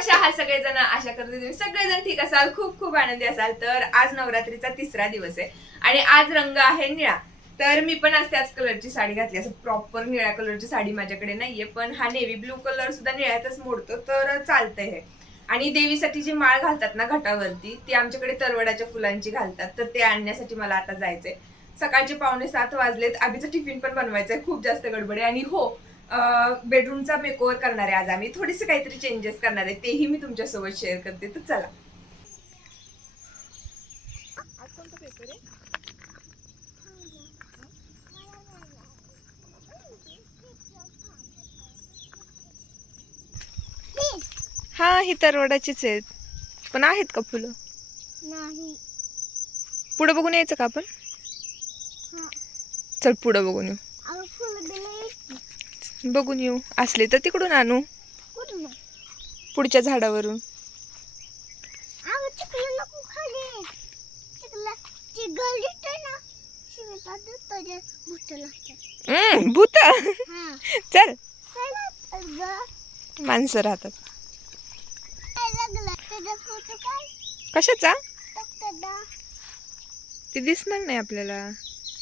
कशा आहात सगळेजण? आशा करते तुम्ही सगळेजण ठीक असाल. खूप खूप आनंदी असाल. तर आज नवरात्रीचा तिसरा दिवस आहे आणि आज रंग आहे निळा. तर मी पण आज त्याच कलरची साडी घातली. असं प्रॉपर निळ्या कलरची साडी माझ्याकडे नाहीये पण हा नेव्ही ब्लू कलर सुद्धा निळ्यातच मोडतो तर चालतंय हे. आणि देवीसाठी जी माळ घालतात ना घटावरती ती आमच्याकडे तरवडाच्या फुलांची घालतात. तर ते आणण्यासाठी मला आता जायचंय. सकाळचे पावणे सात वाजलेत. आधीचं टिफिन पण बनवायचंय. खूप जास्त गडबड आहे. आणि हो बेडरूमचा मेकओव्हर करणार आहे आज आम्ही. थोडेसे काहीतरी चेंजेस करणार आहे. तेही मी तुमच्यासोबत शेअर करते. तर चला. आज कोणता पेपर आहे? हा ही तरवडाचीच आहेत. पण आहेत का फुलं? नाही. पुढे बघून यायचं का आपण? हा. चल पुढे बघून येऊ. बघून येऊ. असले तर तिकडून आणू. पुढच्या झाडावरून. भूत चल. माणसं राहतात. कशाचा? ते दिसणार नाही आपल्याला.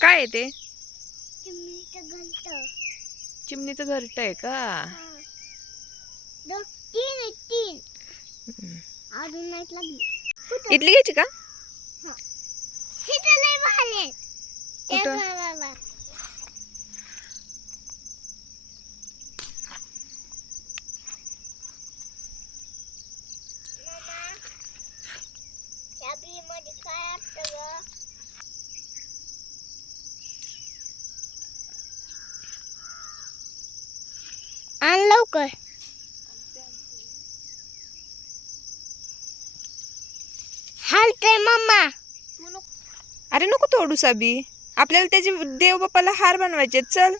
काय आहे ते? चिमणीचं घरट आहे का? हा दोन तीन आहे तीन. अजून नाही लागली. इथली घ्यायची का? तिथं नाही भाले कुठं या बी मध्ये काय असतं ग आण लवकर हालते मम्मा अरे नको तोडू साबी. आपल्याला त्याची देव बाप्पाला हार बनवायचे चल.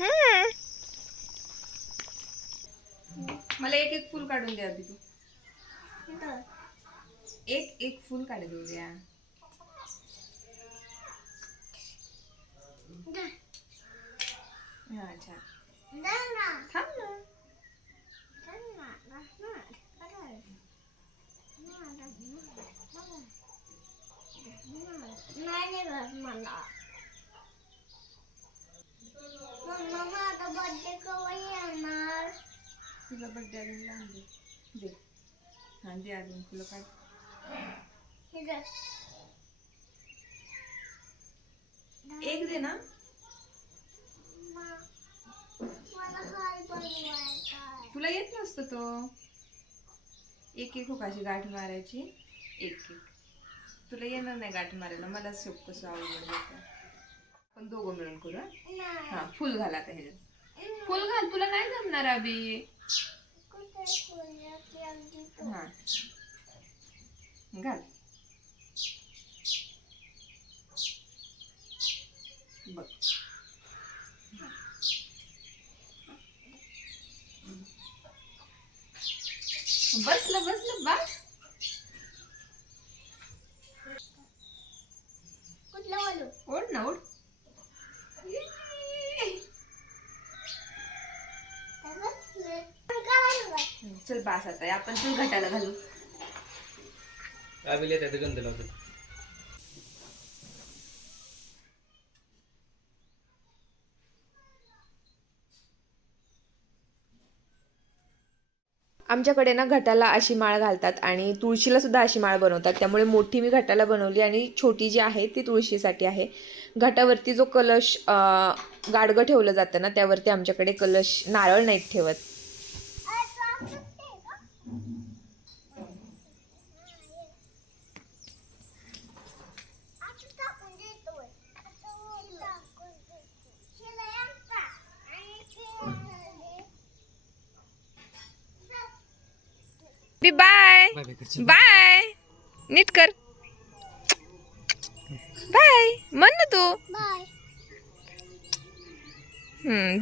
हम्म. मला एक एक फुल काढून द्या आधी तू. एक एक फुल काढून द्या हा छान. थांब ना. नाही निघत मला मम्मा माझा बर्थडे केव्हा येणार तुझा बर्थडे अजून लांब आहे. दे. हा दे अजून हे एक दे ना. मला हार बनवायचा आहे. तुला येत नसतं तो. एक एक हुकाची गाठ मारायची. एक एक. तुला येणार नाही गाठ मारायला. मला सोप कसं आवडलं आपण दोघं मिळून करू हं? हा फुल घाल आता ह्याच्यात. फुल घाल तुला नाही जमणार अभि? हा. घाल. बघ. बसलं बसलं बस कुठलं बोलू ओढ ना ओढ चल बास आता आपण चल घाटाला घालू. आम्ही येतात गंध लावतो आमच्याकडे ना घटाला अशी माळ घालतात आणि तुळशीला सुद्धा अशी माळ बनवतात. त्यामुळे मोठी मी घटाला बनवली आणि छोटी जी आहे ती तुळशीसाठी आहे. घटावरती जो कलश अं, गाडगं ठेवलं जातं ना त्यावरती आमच्याकडे कलश नारळ नाहीत ठेवत. बी बाय. बाय नीट कर. बाय. म्हण ना तू.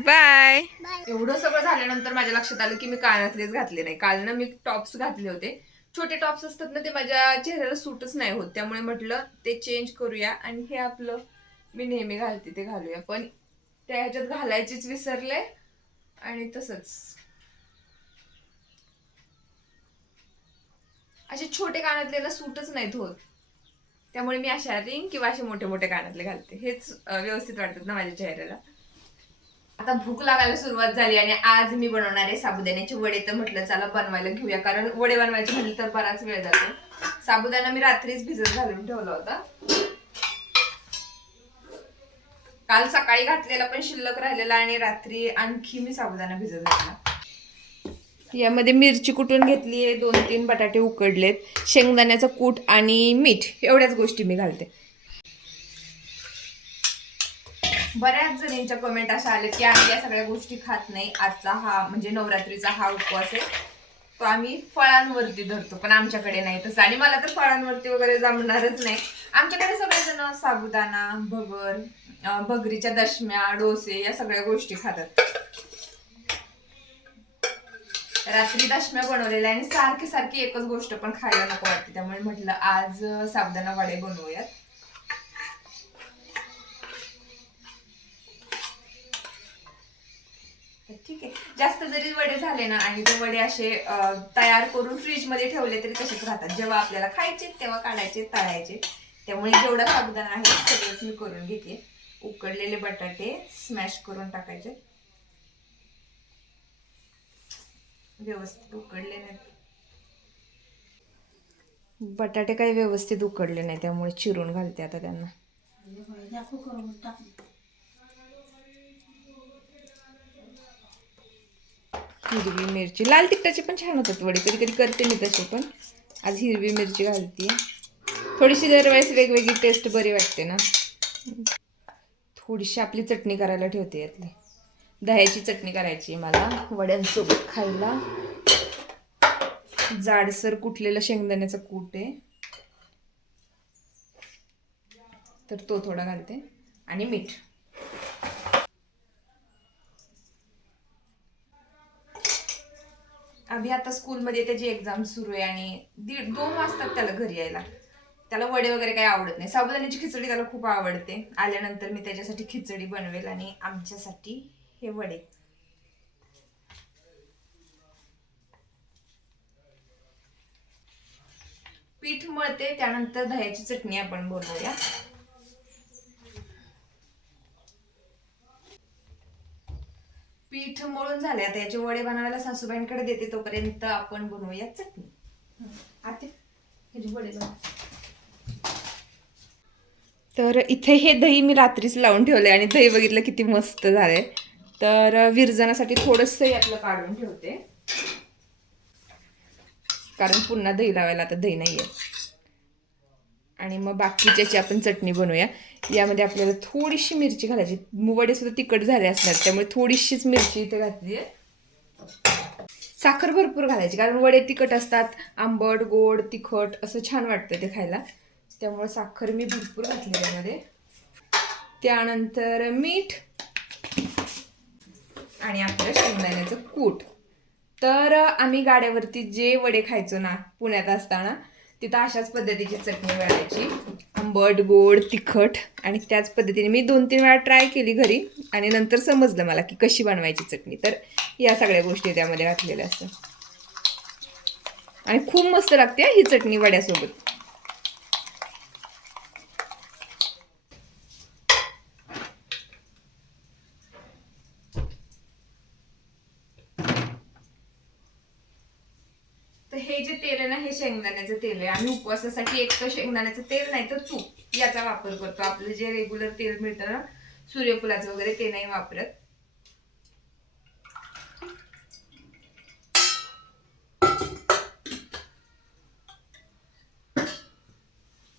बाय. एवढं सगळं झाल्यानंतर माझ्या लक्षात आलं की मी कानातलेच घातले नाही. काल ना मी टॉप्स घातले होते. छोटे टॉप्स असतात ना ते माझ्या चेहऱ्याला सूटच नाही होत. त्यामुळे म्हटलं ते चेंज करूया आणि हे आपलं मी नेहमी घालते ते घालूया. पण त्या ह्याच्यात घालायचीच विसरले आणि तसंच. असे छोटे कानातले ना सूटच नाहीत होत. त्यामुळे मी अशा रिंग किंवा असे मोठे मोठे कानातले घालते. हेच व्यवस्थित वाटतात ना माझ्या चेहऱ्याला. आता भूक लागायला सुरुवात झाली आणि आज मी बनवणार आहे साबुदाण्याचे वडे. तर म्हटलं चला बनवायला घेऊया. कारण वडे बनवायचे म्हटलं तर बराच वेळ जातो. साबुदाणा मी रात्रीच भिजत घालून ठेवला होता. काल सकाळी घातलेला पण शिल्लक राहिलेला आणि रात्री आणखी मी साबुदाणा भिजत घातला. यामध्ये मिरची कुटून घेतली आहे दोन तीन बटाटे उकडलेत. शेंगदाण्याचं कूट आणि मीठ. एवढ्याच गोष्टी मी घालते. बऱ्याच जणींच्या कमेंट अशा आल्या की आम्ही या सगळ्या गोष्टी खात नाही. आजचा हा म्हणजे नवरात्रीचा हा उपवास आहे. तो आम्ही फळांवरती धरतो पण आमच्याकडे नाही तसं. आणि मला तर फळांवरती वगैरे जमणारच नाही. आमच्याकडे सगळेजण साबुदाणा भगर भगरीच्या दशम्या डोसे या सगळ्या गोष्टी खातात. रात्री दशम्या बनवलेल्या आणि सारखी सारखी एकच गोष्ट पण खायला नको वाटते. त्यामुळे म्हटलं आज साबदाना वडे बनवूयात. ठीक आहे. जास्त जरी वडे झाले ना आणि ते वडे असे तयार करून फ्रीजमध्ये ठेवले तरी तसेच राहतात. जेव्हा आपल्याला खायचे तेव्हा काढायचे तळायचे. त्यामुळे जेवढा साबुदाणा आहे सगळंच मी करून घेते. उकडलेले बटाटे स्मॅश करून टाकायचे. व्यवस्थित उकडले नाहीत. बटाटे काही व्यवस्थित उकडले नाही त्यामुळे चिरून घालते आता त्यांना. हिरवी मिरची. लाल तिखटाची पण छान होतात वडे कधी कधी करते मी तसे पण. आज हिरवी मिरची घालते. थोडीशी दरवेळेस वेगवेगळी टेस्ट बरी वाटते ना. थोडीशी आपली चटणी करायला ठेवते यातली. दह्याची चटणी करायची आहे मला. वड्यांसोबत खायला. जाडसर कुटलेलं शेंगदाण्याचं कूट आहे. तर तो थोडा घालते. आणि मीठ. अभि आता स्कूलमध्ये त्याची एक्झाम सुरू आहे आणि दीड दोन वाजतात त्याला घरी यायला. त्याला वडे वगैरे काही आवडत नाही. साबुदाण्याची खिचडी त्याला खूप आवडते. आल्यानंतर मी त्याच्यासाठी खिचडी बनवेल आणि आमच्यासाठी हे वडे. पीठ मळते त्यानंतर दह्याची चटणी आपण बनवूया. पीठ मळून झाले आता याचे वडे बनवायला सासूबाईंकडे देते तोपर्यंत आपण बनवूया चटणी. आते ह्याचे वडे बनव. तर इथे हे दही मी रात्रीच लावून ठेवले आणि दही बघितलं किती मस्त झालंय. तर विरजनासाठी थोडंसं यातलं काढून ठेवते. कारण पुन्हा दही लावायला आता दही नाही आहे आणि मग बाकीच्याची आपण चटणी बनवूया. यामध्ये आपल्याला थोडीशी मिरची घालायची. वडे सुद्धा तिखट झाले असणार त्यामुळे थोडीशीच मिरची इथे घातली आहे. साखर भरपूर घालायची कारण वडे तिखट असतात. आंबट गोड तिखट असं छान वाटतं ते खायला. त्यामुळे साखर मी भरपूर घातली त्यामध्ये त्यानंतर मीठ. आणि आपलं शेंगदाण्याचं कूट. तर आम्ही गाड्यावरती जे वडे खायचो ना पुण्यात असताना तिथं अशाच पद्धतीची चटणी मिळायची. आंबट गोड तिखट आणि त्याच पद्धतीने मी दोन तीन वेळा ट्राय केली घरी आणि नंतर समजलं मला की कशी बनवायची चटणी. तर या सगळ्या गोष्टी त्यामध्ये घातलेल्या असतात. आणि खूप मस्त लागते ही चटणी वड्यासोबत तर हे जे तेल आहे ना हे शेंगदाण्याचं तेल आहे. आम्ही उपवासासाठी एक तर शेंगदाण्याचं तेल नाही तर तूप याचा वापर करतो. आपलं जे रेग्युलर तेल मिळतं ना सूर्यफुलाचं वगैरे ते नाही वापरत.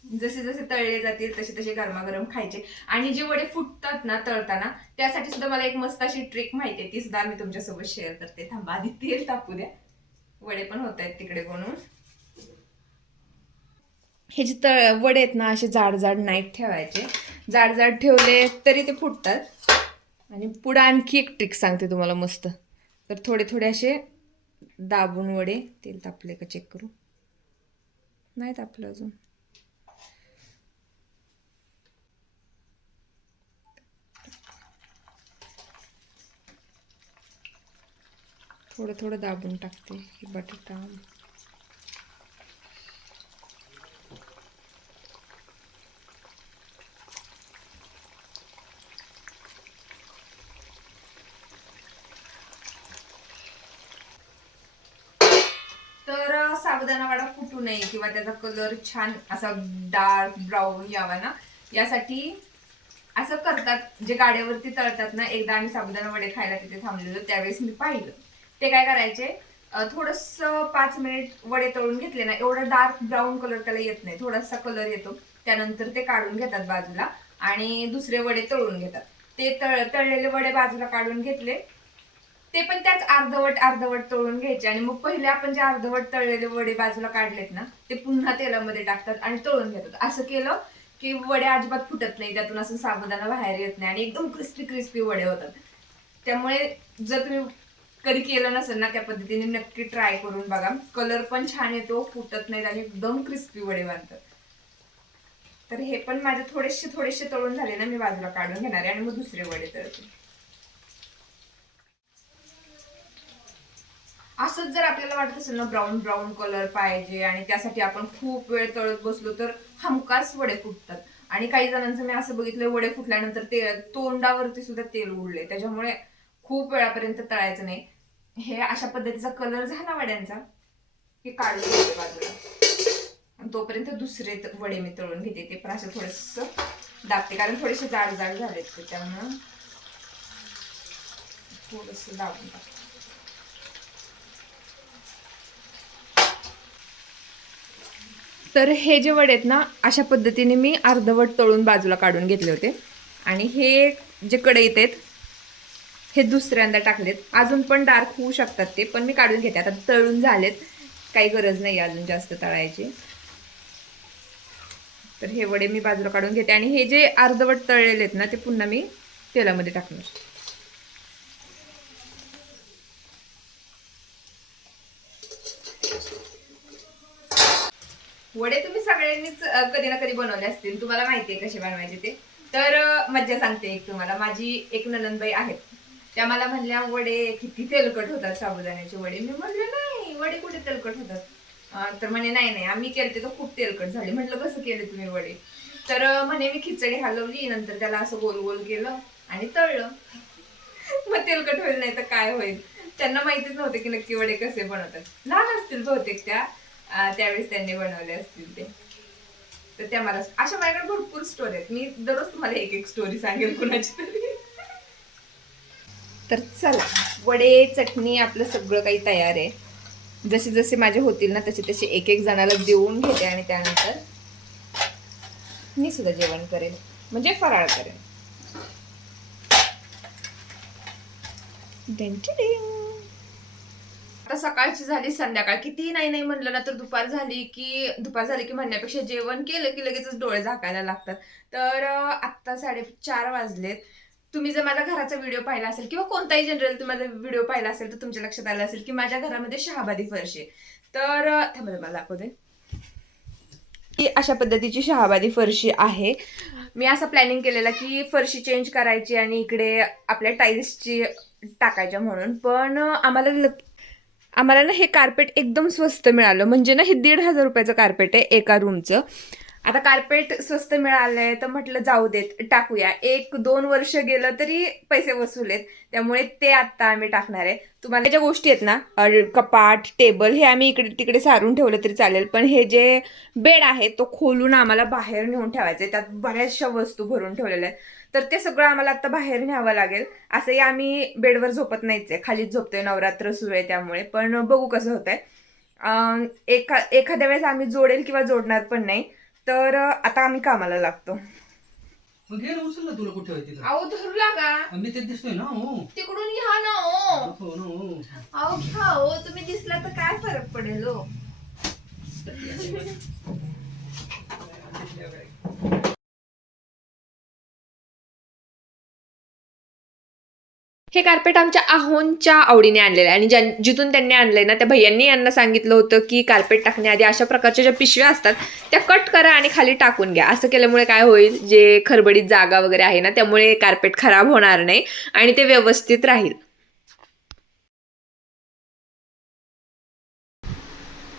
जसे जसे तळले जातील तसे तसे गरमागरम खायचे. आणि जे वडे फुटतात ना तळताना त्यासाठी सुद्धा मला एक मस्त अशी ट्रिक माहिती आहे. ती सुद्धा मी तुमच्यासोबत शेअर करते. थांबा आधी तेल तापू द्या. वडे पण होत आहेत तिकडे बनवून. हे जे तळ वडे आहेत ना असे जाड जाड नाईट ठेवायचे. जाड जाड ठेवले तरी ते फुटतात. आणि पुढं आणखी एक ट्रिक सांगते तुम्हाला मस्त. तर थोडे थोडे असे दाबून वडे तेल तापले का चेक करू? नाही तापलं अजून. थोडं थोडं दाबून टाकते बटाटा. किंवा त्याचा कलर छान असा डार्क ब्राऊन यावा ना. यासाठी असं करतात जे गाड्यावरती तळतात ना एकदा आम्ही साबुदाणा वडे खायला तिथे थांबलेलो त्यावेळेस मी पाहिलं. ते काय करायचे अ, थोडंसं पाच मिनिट वडे तळून घेतले ना एवढा डार्क ब्राऊन कलर त्याला येत नाही. थोडासा कलर येतो. त्यानंतर ते काढून घेतात बाजूला आणि दुसरे वडे तळून घेतात. ते तळ तळलेले वडे बाजूला काढून घेतले. ते पण त्याच अर्धवट अर्धवट तळून घ्यायचे. आणि मग पहिले आपण जे अर्धवट तळलेले वडे बाजूला काढलेत ना ते पुन्हा तेलामध्ये टाकतात आणि तळून घेतात. असं केलं की वडे अजिबात फुटत नाही. त्यातून असं साबुदाणा बाहेर येत नाही आणि एकदम क्रिस्पी क्रिस्पी वडे होतात. त्यामुळे जर तुम्ही कधी केलं नसेल ना त्या पद्धतीने नक्की ट्राय करून बघा. कलर पण छान येतो फुटत नाहीत आणि एकदम क्रिस्पी वडे बनतात. तर हे पण माझे थोडेसे थोडेसे तळून झाले ना मी बाजूला काढून घेणार आहे आणि मग दुसरे वडे तळते. असंच जर आपल्याला वाटत असेल ना ब्राऊन ब्राऊन कलर पाहिजे आणि त्यासाठी आपण खूप वेळ तळत बसलो तर हमखास वडे फुटतात. आणि काही जणांचं मी असं बघितलं वडे फुटल्यानंतर ते तोंडावरती सुद्धा तेल उडले त्याच्यामुळे खूप वेळापर्यंत तळायचं नाही. हे अशा पद्धतीचा कलर झाला वड्यांचा की काढून घेते बाजूला. आणि तोपर्यंत दुसरे वडे मी तळून घेते. ते पण असं थोडस दाबते कारण थोडेसे जाड जाड झालेत ते त्यामुळं थोडस दाबून टाकते. तर हे जे वडे आहेत ना अशा पद्धतीने मी अर्धवट तळून बाजूला काढून घेतले होते. आणि हे जे कढईत आहेत हे दुसऱ्यांदा टाकलेत. अजून पण डार्क होऊ शकतात ते पण मी काढून घेते. आता तळून झालेत. काही गरज नाही अजून जास्त तळायची. तर हे वडे मी बाजूला काढून घेते. आणि हे जे अर्धवट तळलेले आहेत ना ते पुन्हा मी तेलामध्ये टाकणार. वडे तुम्ही सगळ्यांनीच कधी ना कधी बनवले असतील. तुम्हाला माहिती आहे कसे बनवायचे ते. तर मज्जा सांगते एक तुम्हाला. माझी एक ननंदबाई आहेत. त्या मला म्हणल्या वडे किती तेलकट होतात साबुदाण्याचे वडे. मी म्हणले नाही वडे कुठे तेलकट होतात? तर म्हणे नाही नाही आम्ही केले तर खूप तेलकट झाले. म्हटलं कसं केले तुम्ही वडे? तर म्हणे मी खिचडी हलवली नंतर त्याला असं गोल गोल केलं आणि तळलं. मग तेलकट होईल नाही तर काय होईल? त्यांना माहितीच नव्हतं की नक्की वडे कसे बनवतात. लहान असतील बहुतेक त्या. त्यावेळेस त्यांनी बनवले असतील ते. तर त्या मला अशा माझ्याकडे भरपूर स्टोरी आहेत. मी दररोज तुम्हाला एक एक स्टोरी सांगेल कुणाची तरी. तर चला वडे चटणी आपलं सगळं काही तयार आहे. जसे जसे माझे होतील ना तसे तसे एक एक जणाला देऊन घेते आणि त्यानंतर मी सुद्धा जेवण करेन. म्हणजे फराळ करेन. डेंटिडिंग. आता सकाळची झाली संध्याकाळ. कितीही नाही नाही म्हणलं ना तर दुपार झाली की दुपार झाली की म्हणण्यापेक्षा जेवण केलं की लगेचच डोळे झाकायला लागतात. तर आत्ता साडेचार वाजलेत. तुम्ही जर माझ्या घराचा व्हिडिओ पाहिला असेल किंवा कोणताही जनरल तुम्हाला व्हिडिओ पाहिला असेल तर तुमच्या लक्षात आलं असेल की माझ्या घरामध्ये शहाबादी फरशी आहे. तर थांबा मला दाखवते. की अशा पद्धतीची शहाबादी फरशी आहे. मी असं प्लॅनिंग केलेलं की फरशी चेंज करायची आणि इकडे आपल्या टाईल्सची टाकायच्या म्हणून. पण आम्हाला ल- आम्हाला ना हे कार्पेट एकदम स्वस्त मिळालं. म्हणजे ना हे दीड हजार रुपयाचं कार्पेट आहे एका रूमचं आता कार्पेट स्वस्त मिळालंय तर म्हटलं जाऊ देत टाकूया. एक दोन वर्ष गेलं तरी पैसे वसूल आहेत त्यामुळे ते आत्ता आम्ही टाकणार आहे. तुम्हाला ज्या गोष्टी आहेत ना कपाट टेबल हे आम्ही इकडे तिकडे सारून ठेवलं तरी चालेल. पण हे जे बेड आहे तो खोलून आम्हाला बाहेर नेऊन ठेवायचं आहे. त्यात बऱ्याचशा वस्तू भरून ठेवलेल्या आहेत. तर ते सगळं आम्हाला आता बाहेर न्यावं लागेल. असंही आम्ही बेडवर झोपत नाहीच आहे. खालीच झोपतोय. नवरात्र सुरू आहे त्यामुळे. पण बघू कसं होतंय. अं, एखाद्या वेळेस आम्ही जोडेल किंवा जोडणार पण नाही. तर आता आम्ही कामाला लागतो. मग घे ना उचल ना तुला कुठे आहे तिथं? अहो धरू लागा मी ते दिसतोय ना हो. तिकडून घ्या ना हो. हो ना हो. अहो घ्या हो. तुम्ही दिसला तर काय फरक पडेल हो? हे कार्पेट आमच्या आहोनच्या आवडीने आणलेलं आहे. आणि ज्यां जिथून त्यांनी आणलंय ना त्या भैयांनी यांना सांगितलं होतं की कार्पेट टाकण्याआधी अशा प्रकारच्या ज्या पिशव्या असतात त्या कट करा आणि खाली टाकून घ्या. असं केल्यामुळे काय होईल? जे खरबडीत जागा वगैरे आहे ना त्यामुळे कार्पेट खराब होणार नाही आणि ते व्यवस्थित राहील.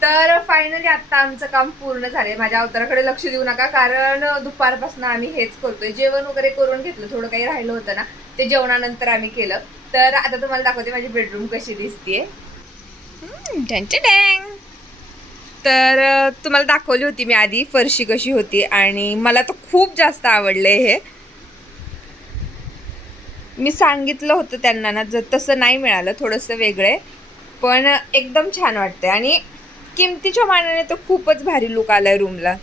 तर फायनली आता आमचं काम पूर्ण झालंय. माझ्या अवताराकडे लक्ष देऊ नका कारण दुपारपासून आम्ही हेच करतोय. जेवण वगैरे करून घेतलं थोडं काही राहिलं होतं ना ते जेवणानंतर आम्ही केलं. तर आता तुम्हाला दाखवते माझी बेडरूम कशी दिसतीये. तर तुम्हाला दाखवली होती मी आधी फरशी कशी होती आणि मला तर खूप जास्त आवडलंय हे. मी सांगितलं होतं त्यांना ना जर तसं नाही मिळालं थोडंसं वेगळं पण एकदम छान वाटतंय. आणि किमतीच्या मानाने तर खूपच भारी लुक आलाय रूमला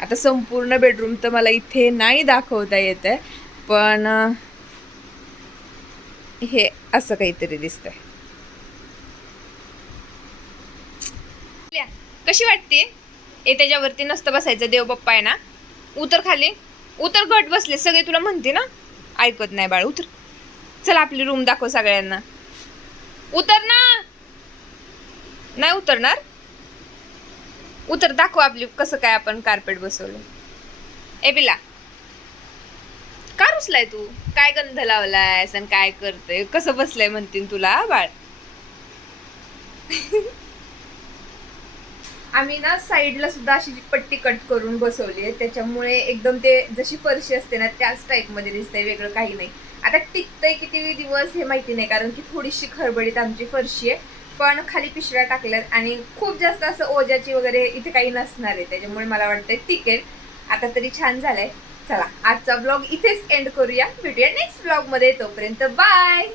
आता संपूर्ण बेडरूम तर मला इथे नाही दाखवता येत आहे पण हे असं काहीतरी दिसतंय. कशी वाटते? हे त्याच्यावरती नसतं बसायचं देव बाप्पा आहे ना? उतर खाली उतर घट बसले सगळे तुला म्हणते ना? ऐकत नाही बाळ उतर. चला आपली रूम दाखव सगळ्यांना. उतर ना! नाही उतरणार? उतर दाखव आपली कसं काय आपण कार्पेट बसवलं. ए बिला. का रुसलाय तू? काय गंध लावलाय आणि काय करतोय? कसं बसलंय म्हणतीन तुला बाळ? आम्ही ना साईडला सुद्धा अशी पट्टी कट करून बसवली आहे त्याच्यामुळे एकदम ते जशी फरशी असते ना त्याच टाईपमध्ये दिसतंय वेगळं काही नाही. आता टिकतंय किती दिवस हे माहिती नाही कारण की थोडीशी खरबडीत आमची फरशी आहे. पण खाली पिशव्या टाकल्यात आणि खूप जास्त असं ओजाची वगैरे इथे काही नसणार आहे. त्याच्यामुळे मला वाटतंय आहे. आता तरी छान झालंय. चला आजचा ब्लॉग इथेच एंड करूया. भेटूया नेक्स्ट ब्लॉगमध्ये. तोपर्यंत बाय